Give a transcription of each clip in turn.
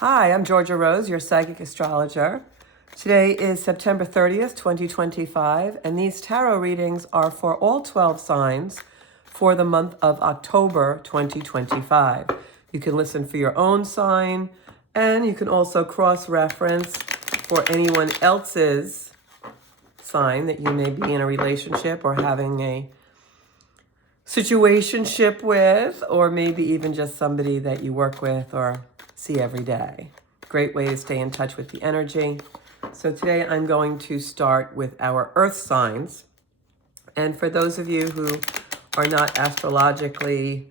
Hi, I'm Georgia Rose, your psychic astrologer. Today is September 30th, 2025, and these tarot readings are for all 12 signs for the month of October 2025. You can listen for your own sign, and you can also cross-reference for anyone else's sign that you may be in a relationship or having a situationship with, or maybe even just somebody that you work with or see every day. Great way to stay in touch with the energy. So today I'm going to start with our earth signs. And for those of you who are not astrologically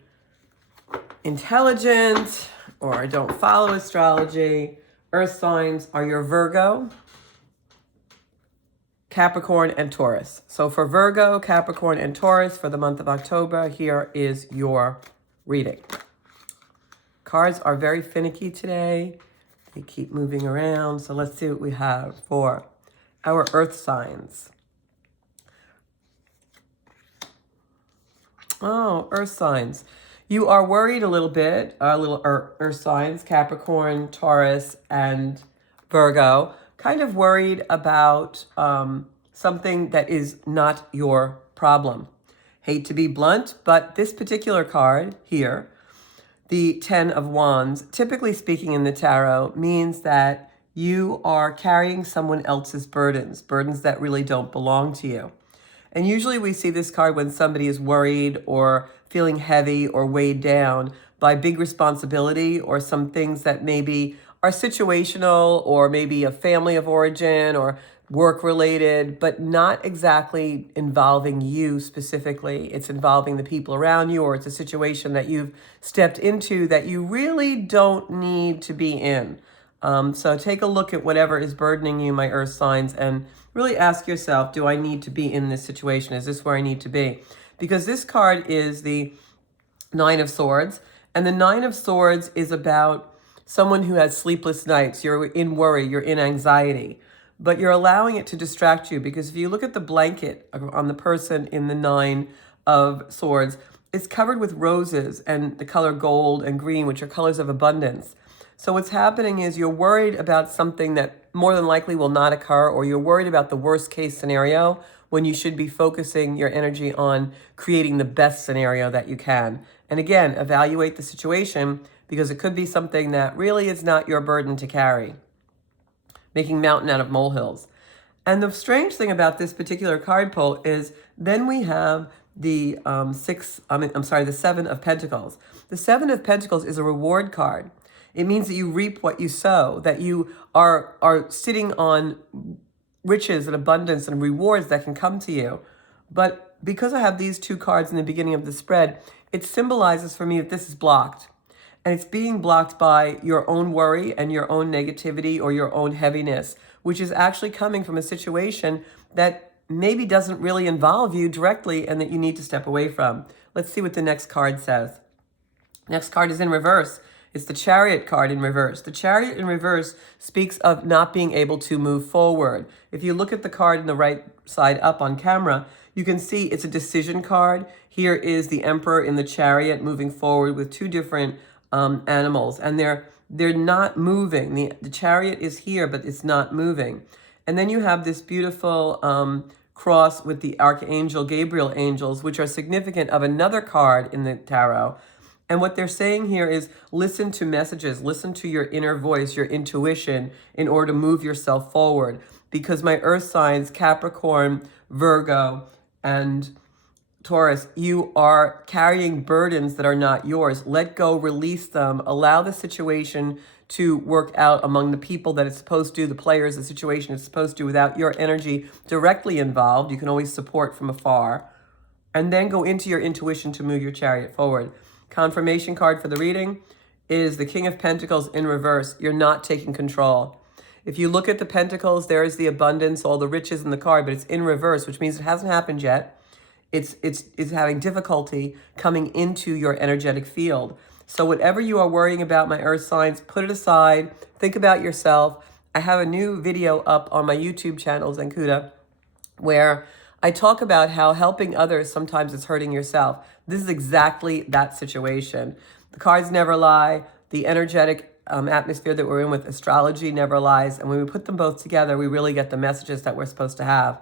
intelligent or don't follow astrology, earth signs are your Virgo, Capricorn, and Taurus. So for Virgo, Capricorn, and Taurus for the month of October, here is your reading. Cards are very finicky today. They keep moving around. So let's see what we have for our earth signs. Oh, earth signs. You are worried a little bit, earth signs, Capricorn, Taurus, and Virgo. Kind of worried about something that is not your problem. Hate to be blunt, but this particular card here, the 10 of Wands, typically speaking in the tarot, means that you are carrying someone else's burdens that really don't belong to you. And usually we see this card when somebody is worried or feeling heavy or weighed down by big responsibility or some things that maybe are situational or maybe a family of origin or work related, but not exactly involving you specifically. It's involving the people around you, or it's a situation that you've stepped into that you really don't need to be in. So take a look at whatever is burdening you, my earth signs, and really ask yourself, do I need to be in this situation? Is this where I need to be? Because this card is the Nine of Swords, and the Nine of Swords is about someone who has sleepless nights. You're in worry, you're in anxiety, but you're allowing it to distract you, because if you look at the blanket on the person in the Nine of Swords, it's covered with roses and the color gold and green, which are colors of abundance. So what's happening is you're worried about something that more than likely will not occur, or you're worried about the worst case scenario when you should be focusing your energy on creating the best scenario that you can. And again, evaluate the situation, because it could be something that really is not your burden to carry, making mountain out of molehills. And the strange thing about this particular card pull is then we have the the Seven of Pentacles. The Seven of Pentacles is a reward card. It means that you reap what you sow, that you are sitting on riches and abundance and rewards that can come to you. But because I have these two cards in the beginning of the spread, it symbolizes for me that this is blocked. And it's being blocked by your own worry and your own negativity or your own heaviness, which is actually coming from a situation that maybe doesn't really involve you directly and that you need to step away from. Let's see what the next card says. Next card is in reverse. It's the Chariot card in reverse. The Chariot in reverse speaks of not being able to move forward. If you look at the card in the right side up on camera, you can see it's a decision card. Here is the Emperor in the Chariot moving forward with two different animals, and they're not moving. The Chariot is here, but it's not moving. And then you have this beautiful cross with the Archangel Gabriel angels, which are significant of another card in the tarot. And what they're saying here is listen to messages, listen to your inner voice, your intuition, in order to move yourself forward. Because my earth signs, Capricorn, Virgo, and Taurus, you are carrying burdens that are not yours. Let go, release them, allow the situation to work out among the people that it's supposed to, the players the situation is supposed to, without your energy directly involved. You can always support from afar. And then go into your intuition to move your chariot forward. Confirmation card for the reading is the King of Pentacles in reverse. You're not taking control. If you look at the pentacles, there is the abundance, all the riches in the card, but it's in reverse, which means it hasn't happened yet. It's having difficulty coming into your energetic field. So whatever you are worrying about, my earth signs, put it aside. Think about yourself. I have a new video up on my YouTube channel, Zencuda, where I talk about how helping others sometimes is hurting yourself. This is exactly that situation. The cards never lie. The energetic atmosphere that we're in with astrology never lies. And when we put them both together, we really get the messages that we're supposed to have.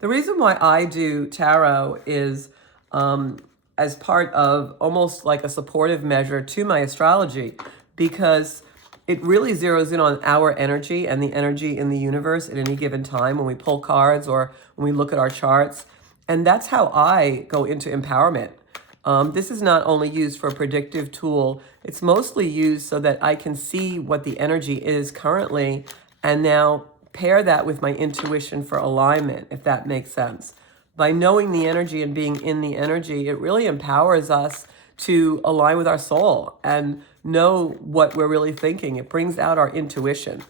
The reason why I do tarot is as part of almost like a supportive measure to my astrology, because it really zeroes in on our energy and the energy in the universe at any given time when we pull cards or when we look at our charts. And that's how I go into empowerment. This is not only used for a predictive tool, it's mostly used so that I can see what the energy is currently and now pair that with my intuition for alignment, if that makes sense. By knowing the energy and being in the energy, it really empowers us to align with our soul and know what we're really thinking. It brings out our intuition.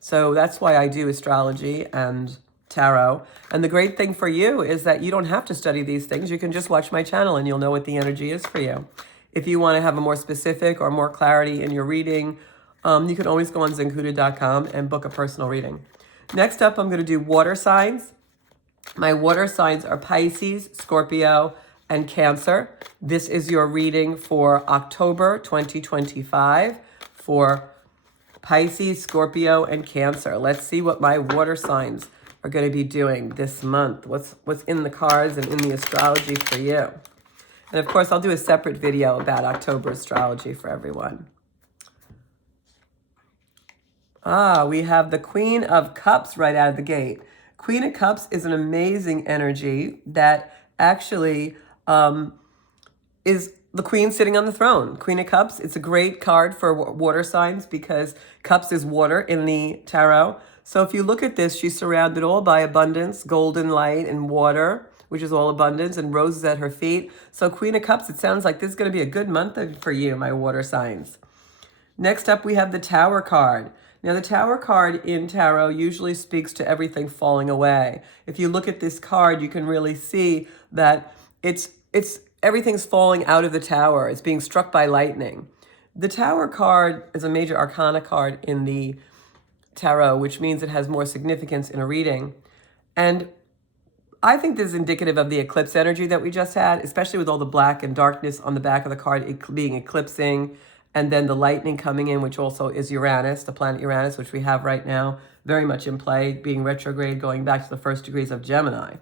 So that's why I do astrology and tarot. And the great thing for you is that you don't have to study these things. You can just watch my channel and you'll know what the energy is for you. If you want to have a more specific or more clarity in your reading, you can always go on Zencuda.com and book a personal reading. Next up, I'm going to do water signs. My water signs are Pisces, Scorpio, and Cancer. This is your reading for October 2025 for Pisces, Scorpio, and Cancer. Let's see what my water signs are going to be doing this month. What's in the cards and in the astrology for you. And of course, I'll do a separate video about October astrology for everyone. We have the Queen of Cups right out of the gate. Queen of Cups is an amazing energy that actually is the queen sitting on the throne. Queen of Cups, it's a great card for water signs because cups is water in the tarot. So if you look at this, she's surrounded all by abundance, golden light, and water, which is all abundance, and roses at her feet. So Queen of Cups, it sounds like this is going to be a good month for you, my water signs. Next up, we have the Tower card. Now, the Tower card in tarot usually speaks to everything falling away. If you look at this card, you can really see that it's everything's falling out of the tower. It's being struck by lightning. The Tower card is a major arcana card in the tarot, which means it has more significance in a reading. And I think this is indicative of the eclipse energy that we just had, especially with all the black and darkness on the back of the card being eclipsing, and then the lightning coming in, which also is Uranus, the planet Uranus, which we have right now, very much in play, being retrograde, going back to the first degrees of Gemini.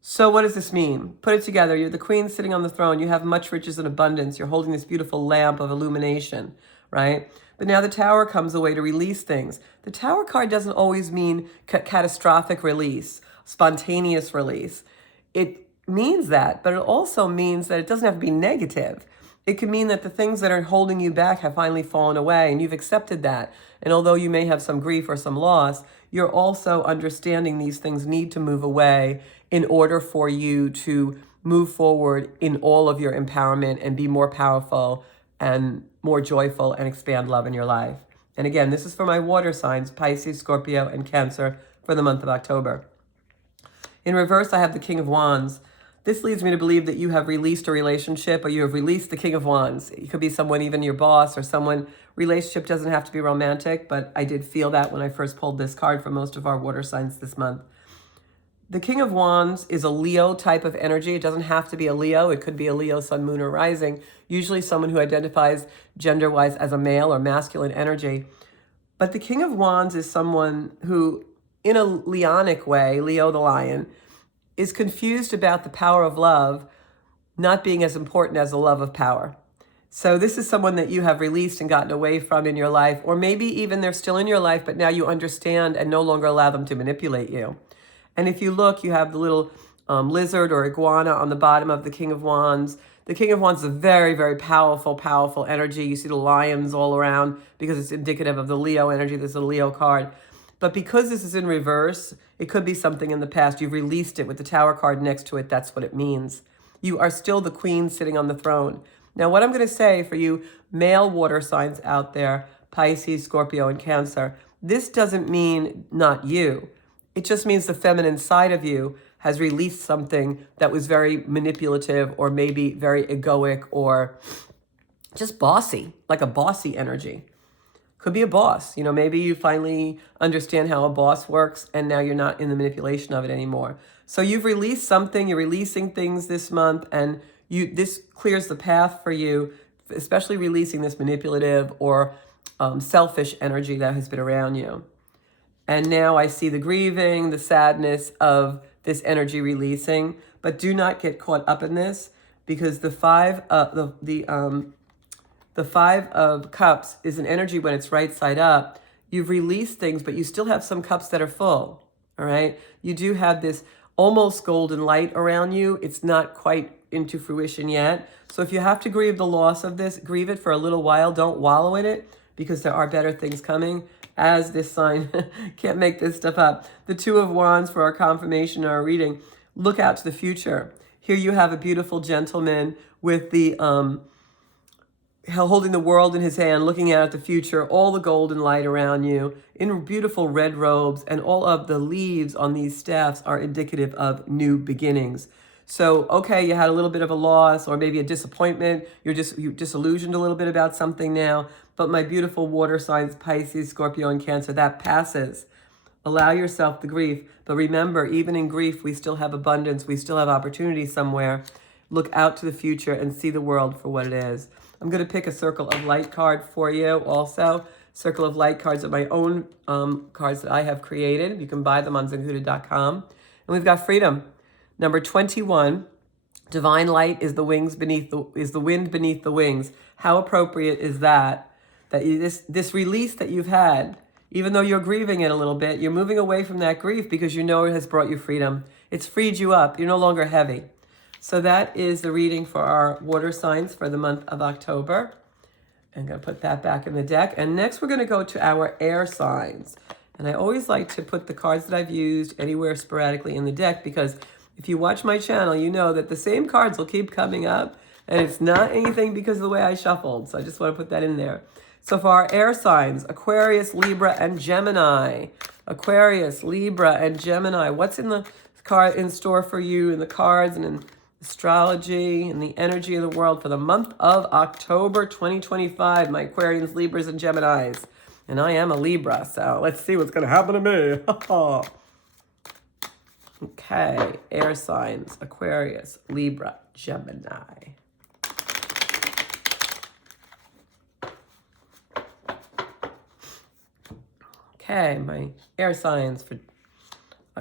So what does this mean? Put it together. You're the queen sitting on the throne. You have much riches and abundance. You're holding this beautiful lamp of illumination, right? But now the Tower comes a way to release things. The Tower card doesn't always mean catastrophic release, spontaneous release. It means that, but it also means that it doesn't have to be negative. It can mean that the things that are holding you back have finally fallen away and you've accepted that. And although you may have some grief or some loss, you're also understanding these things need to move away in order for you to move forward in all of your empowerment and be more powerful and more joyful and expand love in your life. And again, this is for my water signs, Pisces, Scorpio, and Cancer for the month of October. In reverse, I have the King of Wands. This leads me to believe that you have released a relationship or you have released the King of Wands. It could be someone, even your boss or someone. Relationship doesn't have to be romantic, but I did feel that when I first pulled this card for most of our water signs this month. The King of Wands is a Leo type of energy. It doesn't have to be a Leo. It could be a Leo, Sun, Moon, or Rising. Usually someone who identifies gender-wise as a male or masculine energy. But the King of Wands is someone who, in a Leonic way, Leo the lion, is confused about the power of love not being as important as the love of power. So this is someone that you have released and gotten away from in your life, or maybe even they're still in your life, but now you understand and no longer allow them to manipulate you. And if you look, you have the little lizard or iguana on the bottom of the King of Wands. The King of Wands is a very, very powerful, powerful energy. You see the lions all around because it's indicative of the Leo energy. This is a Leo card. But because this is in reverse, it could be something in the past. You've released it with the Tower card next to it. That's what it means. You are still the queen sitting on the throne. Now, what I'm going to say for you male water signs out there, Pisces, Scorpio, and Cancer, this doesn't mean not you. It just means the feminine side of you has released something that was very manipulative or maybe very egoic or just bossy, like a bossy energy. Could be a boss. You know, maybe you finally understand how a boss works and now you're not in the manipulation of it anymore. So you've released something, you're releasing things this month, and this clears the path for you, especially releasing this manipulative or selfish energy that has been around you. And now I see the grieving, the sadness of this energy releasing. But do not get caught up in this, because the Five of Cups is an energy when it's right side up. You've released things, but you still have some cups that are full. All right. You do have this almost golden light around you. It's not quite into fruition yet. So if you have to grieve the loss of this, grieve it for a little while. Don't wallow in it, because there are better things coming. As this sign, can't make this stuff up. The Two of Wands for our confirmation, our reading. Look out to the future. Here you have a beautiful gentleman with the holding the world in his hand, looking out at the future, all the golden light around you, in beautiful red robes, and all of the leaves on these staffs are indicative of new beginnings. So, okay, you had a little bit of a loss or maybe a disappointment. You're disillusioned a little bit about something now. But my beautiful water signs, Pisces, Scorpio, and Cancer, that passes. Allow yourself the grief. But remember, even in grief, we still have abundance. We still have opportunity somewhere. Look out to the future and see the world for what it is. I'm going to pick a Circle of Light card for you also. Circle of Light cards are my own cards that I have created. You can buy them on Zencuda.com. And we've got Freedom. Number 21. Divine light is the wind beneath the wings. How appropriate is that? That this release that you've had, even though you're grieving it a little bit, you're moving away from that grief because you know it has brought you freedom. It's freed you up. You're no longer heavy. So that is the reading for our water signs for the month of October. I'm going to put that back in the deck. And next we're going to go to our air signs. And I always like to put the cards that I've used anywhere sporadically in the deck, because if you watch my channel, you know that the same cards will keep coming up. And it's not anything because of the way I shuffled. So I just want to put that in there. So for our air signs, Aquarius, Libra, and Gemini. Aquarius, Libra, and Gemini. What's in the card in store for you in the cards and in astrology and the energy of the world for the month of October 2025, my Aquarians, Libras, and Geminis. And I am a Libra, so let's see what's going to happen to me. Okay, air signs, Aquarius, Libra, Gemini. Okay, my air signs for,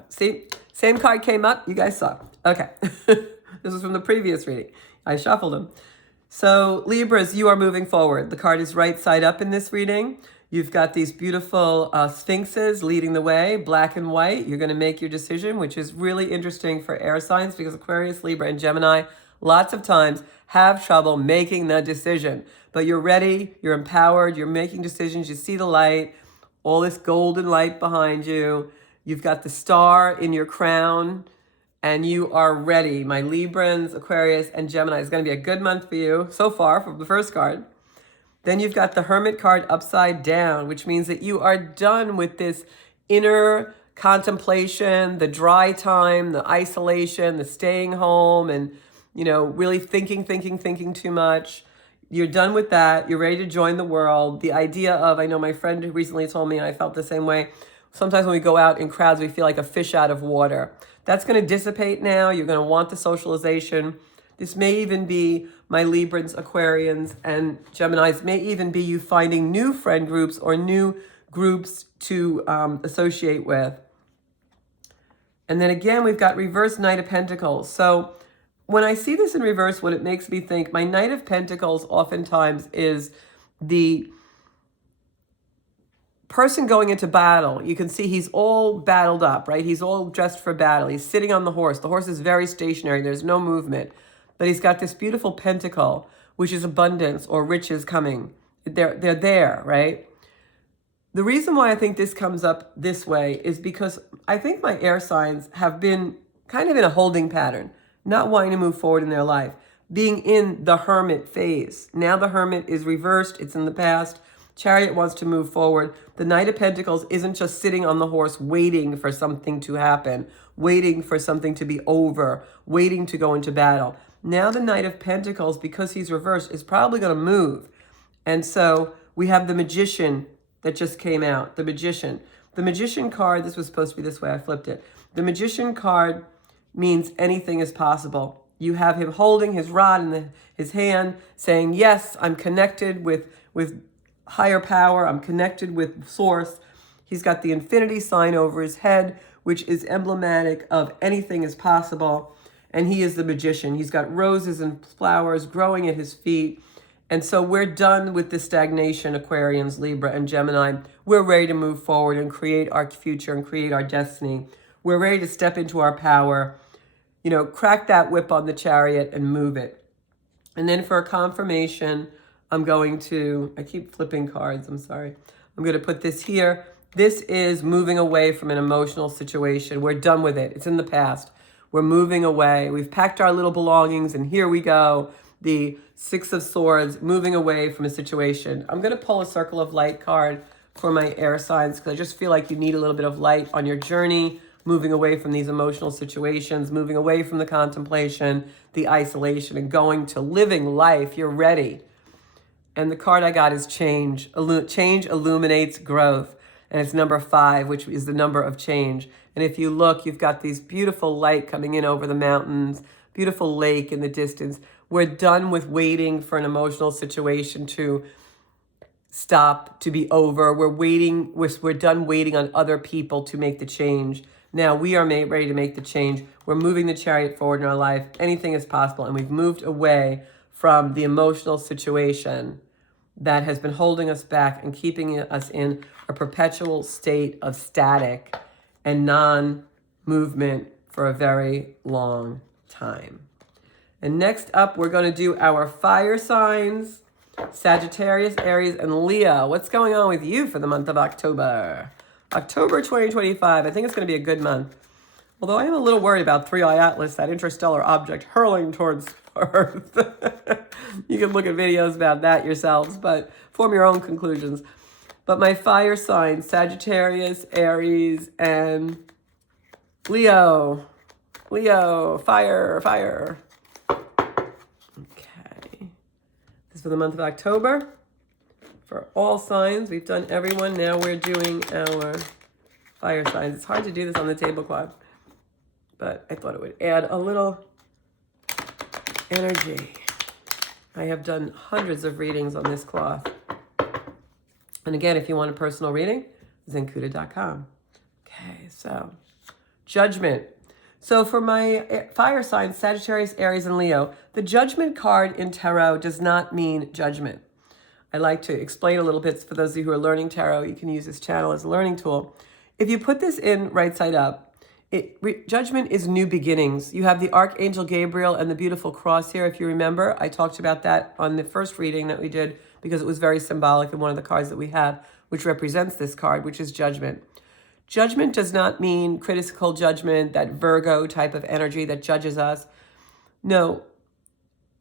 see, same card came up, you guys saw. Okay, this was from the previous reading. I shuffled them. So Libras, you are moving forward. The card is right side up in this reading. You've got these beautiful sphinxes leading the way, black and white. You're going to make your decision, which is really interesting for air signs, because Aquarius, Libra, and Gemini lots of times have trouble making the decision. But you're ready, you're empowered, you're making decisions, you see the light, all this golden light behind you. You've got the star in your crown, and you are ready. My Librans, Aquarius, and Gemini is going to be a good month for you so far from the first card. Then you've got the Hermit card upside down, which means that you are done with this inner contemplation, the dry time, the isolation, the staying home, and, you know, really thinking too much. You're done with that. You're ready to join the world. The idea of, I know my friend who recently told me, and I felt the same way, sometimes when we go out in crowds, we feel like a fish out of water. That's going to dissipate now. You're going to want the socialization. This may even be my Librans, Aquarians, and Geminis. May even be you finding new friend groups or new groups to associate with. And then again, we've got reverse Knight of Pentacles. So when I see this in reverse, what it makes me think, my Knight of Pentacles oftentimes is the person going into battle. You can see he's all battled up, right? He's all dressed for battle. He's sitting on the horse. The horse is very stationary. There's no movement. But he's got this beautiful pentacle, which is abundance or riches coming. They're there, right? The reason why I think this comes up this way is because I think my air signs have been kind of in a holding pattern, not wanting to move forward in their life, being in the Hermit phase. Now the Hermit is reversed. It's in the past. Chariot wants to move forward. The Knight of Pentacles isn't just sitting on the horse waiting for something to happen, waiting for something to be over, waiting to go into battle. Now the Knight of Pentacles, because he's reversed, is probably going to move. And so we have the Magician that just came out, the Magician. The Magician card, this was supposed to be this way, I flipped it. The Magician card means anything is possible. You have him holding his rod in his hand, saying, yes, I'm connected with higher power. I'm connected with source. He's got the infinity sign over his head, which is emblematic of anything is possible. And he is the magician. He's got roses and flowers growing at his feet. And so we're done with the stagnation, Aquarians, Libra, and Gemini. We're ready to move forward and create our future and create our destiny. We're ready to step into our power, you know, crack that whip on the chariot and move it. And then for a confirmation, I'm going to, I keep flipping cards, I'm sorry. I'm going to put this here. This is moving away from an emotional situation. We're done with it. It's in the past. We're moving away. We've packed our little belongings and here we go. The Six of Swords, moving away from a situation. I'm going to pull a Circle of Light card for my air signs because I just feel like you need a little bit of light on your journey, moving away from these emotional situations, moving away from the contemplation, the isolation, and going to living life. You're ready. And the card I got is change. Change illuminates growth. And it's number 5, which is the number of change. And if you look, you've got these beautiful light coming in over the mountains, beautiful lake in the distance. We're done with waiting for an emotional situation to stop, to be over. We're done waiting on other people to make the change. Now we are ready to make the change. We're moving the chariot forward in our life. Anything is possible. And we've moved away from the emotional situation that has been holding us back and keeping us in a perpetual state of static and non-movement for a very long time. And next up, we're going to do our fire signs, Sagittarius, Aries, and Leo. What's going on with you for the month of October? October 2025. I think it's going to be a good month. Although I am a little worried about 3i Atlas, that interstellar object hurling towards Earth. You can look at videos about that yourselves, but form your own conclusions. But my fire signs, Sagittarius, Aries, and Leo. Leo, fire, fire. Okay. This is for the month of October. For all signs, we've done everyone. Now we're doing our fire signs. It's hard to do this on the tablecloth, but I thought it would add a little energy. I have done hundreds of readings on this cloth. And again, if you want a personal reading, Zencuda.com. Okay, so Judgment. So for my fire signs, Sagittarius, Aries, and Leo, the Judgment card in Tarot does not mean judgment. I like to explain a little bit for those of you who are learning Tarot. You can use this channel as a learning tool. If you put this in right side up, Judgment is new beginnings. You have the Archangel Gabriel and the beautiful cross here. If you remember, I talked about that on the first reading that we did because it was very symbolic in one of the cards that we have, which represents this card, which is Judgment. Judgment does not mean critical judgment, that Virgo type of energy that judges us. No,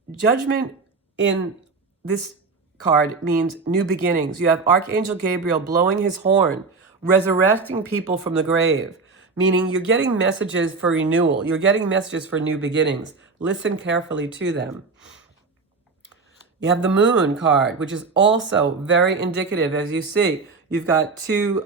Judgment in this card means new beginnings. You have Archangel Gabriel blowing his horn, resurrecting people from the grave. Meaning you're getting messages for renewal. You're getting messages for new beginnings. Listen carefully to them. You have the Moon card, which is also very indicative. As you see, you've got two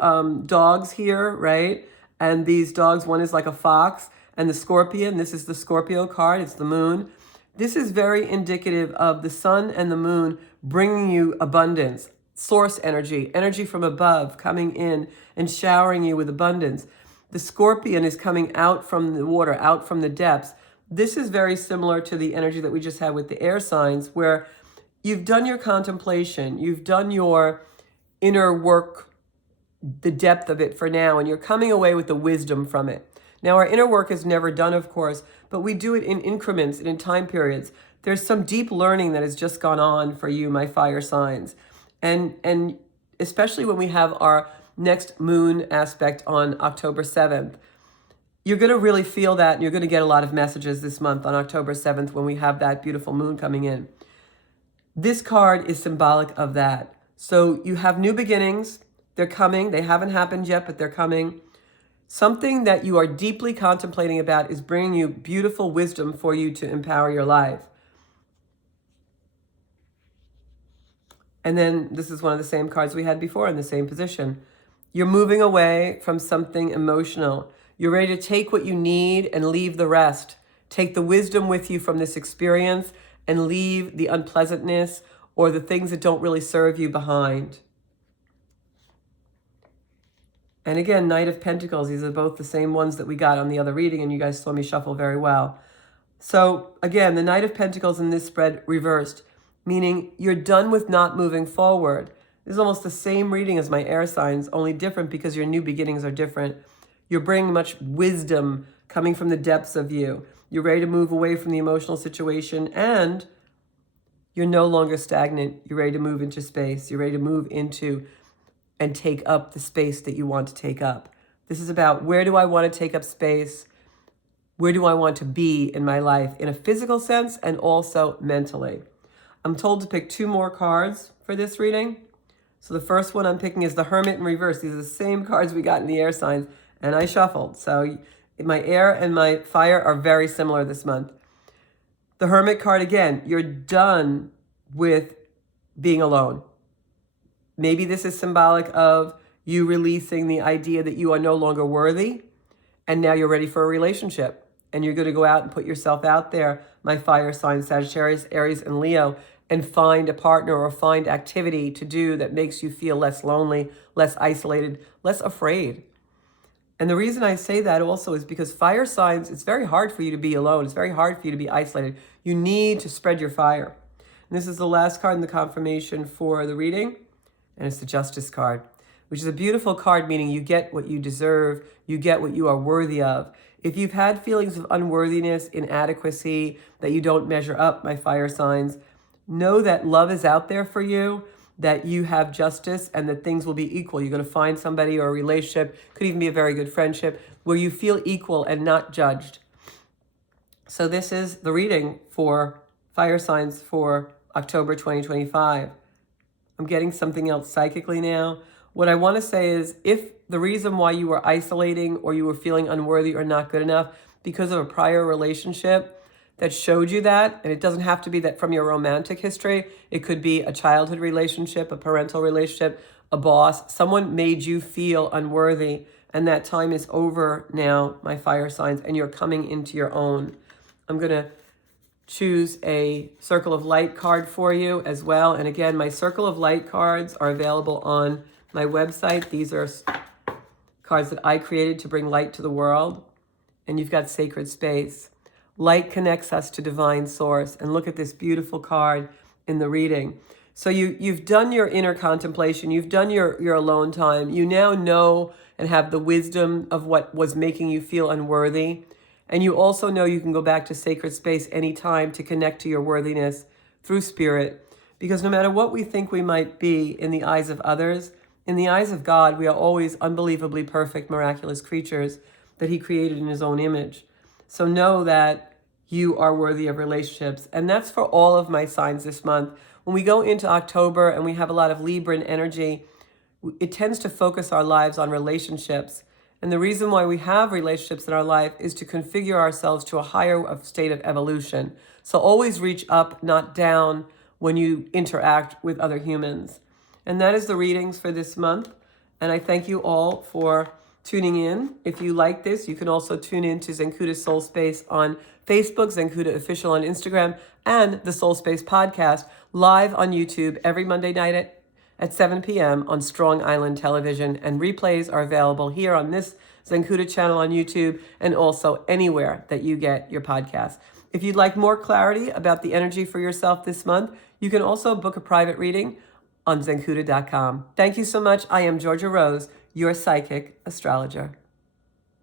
dogs here, right? And these dogs, one is like a fox and the scorpion. This is the Scorpio card. It's the Moon. This is very indicative of the sun and the moon bringing you abundance, source energy, energy from above coming in and showering you with abundance. The scorpion is coming out from the water, out from the depths. This is very similar to the energy that we just had with the air signs, where you've done your contemplation, you've done your inner work, the depth of it for now, and you're coming away with the wisdom from it. Now, our inner work is never done, of course, but we do it in increments and in time periods. There's some deep learning that has just gone on for you, my fire signs. And especially when we have our next moon aspect on October 7th. You're going to really feel that, and you're going to get a lot of messages this month on October 7th when we have that beautiful moon coming in. This card is symbolic of that. So you have new beginnings. They're coming. They haven't happened yet, but they're coming. Something that you are deeply contemplating about is bringing you beautiful wisdom for you to empower your life. And then this is one of the same cards we had before in the same position. You're moving away from something emotional. You're ready to take what you need and leave the rest. Take the wisdom with you from this experience and leave the unpleasantness or the things that don't really serve you behind. And again, Knight of Pentacles. These are both the same ones that we got on the other reading, and you guys saw me shuffle very well. So again, the Knight of Pentacles in this spread reversed, meaning you're done with not moving forward. This is almost the same reading as my air signs, only different because your new beginnings are different. You're bringing much wisdom coming from the depths of you. You're ready to move away from the emotional situation, and you're no longer stagnant. You're ready to move into space. You're ready to move into and take up the space that you want to take up. This is about, where do I want to take up space? Where do I want to be in my life in a physical sense and also mentally? I'm told to pick 2 more cards for this reading. So the first one I'm picking is the Hermit in reverse. These are the same cards we got in the air signs, and I shuffled. So my air and my fire are very similar this month. The Hermit card again, you're done with being alone. Maybe this is symbolic of you releasing the idea that you are no longer worthy, and now you're ready for a relationship. And you're going to go out and put yourself out there, my fire signs, Sagittarius, Aries, and Leo, and find a partner or find activity to do that makes you feel less lonely, less isolated, less afraid. And the reason I say that also is because fire signs, it's very hard for you to be alone. It's very hard for you to be isolated. You need to spread your fire. And this is the last card in the confirmation for the reading, and it's the Justice card, which is a beautiful card, meaning you get what you deserve, you get what you are worthy of. If you've had feelings of unworthiness, inadequacy, that you don't measure up, my fire signs, know that love is out there for you, that you have justice, and that things will be equal. You're going to find somebody or a relationship, could even be a very good friendship, where you feel equal and not judged. So this is the reading for fire signs for October 2025. I'm getting something else psychically now. What I want to say is, if the reason why you were isolating or you were feeling unworthy or not good enough because of a prior relationship that showed you that, and it doesn't have to be that from your romantic history, it could be a childhood relationship, a parental relationship, a boss, someone made you feel unworthy, and that time is over now, my fire signs, and you're coming into your own. I'm going to choose a Circle of Light card for you as well. And again, my Circle of Light cards are available on my website. These are cards that I created to bring light to the world. And you've got Sacred Space. Light connects us to divine source. And look at this beautiful card in the reading. So you've done your inner contemplation. You've done your alone time. You now know and have the wisdom of what was making you feel unworthy. And you also know you can go back to sacred space anytime to connect to your worthiness through spirit. Because no matter what we think we might be in the eyes of others, in the eyes of God, we are always unbelievably perfect, miraculous creatures that He created in His own image. So know that you are worthy of relationships. And that's for all of my signs this month. When we go into October and we have a lot of Libran energy, it tends to focus our lives on relationships. And the reason why we have relationships in our life is to configure ourselves to a higher state of evolution. So always reach up, not down, when you interact with other humans. And that is the readings for this month. And I thank you all for tuning in. If you like this, you can also tune in to Zencuda Soul Space on Facebook, Zencuda Official on Instagram, and the Soul Space podcast live on YouTube every Monday night at 7 p.m. on Strong Island Television, and replays are available here on this Zencuda channel on YouTube and also anywhere that you get your podcasts. If you'd like more clarity about the energy for yourself this month, you can also book a private reading on Zencuda.com. Thank you so much. I am Georgia Rose, your psychic astrologer.